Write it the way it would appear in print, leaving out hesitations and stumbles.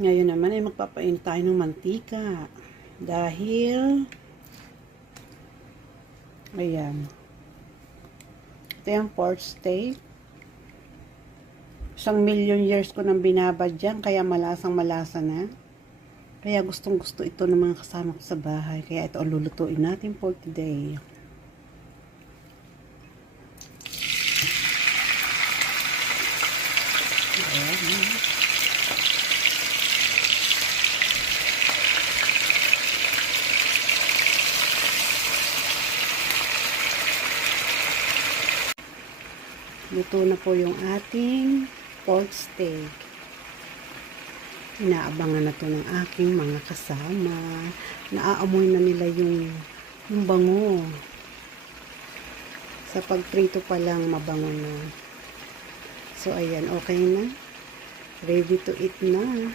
Ngayon naman ay magpapainit tayo ng mantika. Dahil, ayan. Ito yung pork steak. 1,000,000 years ko nang binabad dyan, kaya malasang malasa na. Kaya gustong gusto ito ng mga kasama ko sa bahay. Kaya ito ang lulutuin natin for today. Ayan. Luto na po yung ating pork steak. Inaabangan na to ng aking mga kasama. Naaamoy na nila yung bango. Sa pagprito pa lang mabango na. So ayan, okay na. Ready to eat na.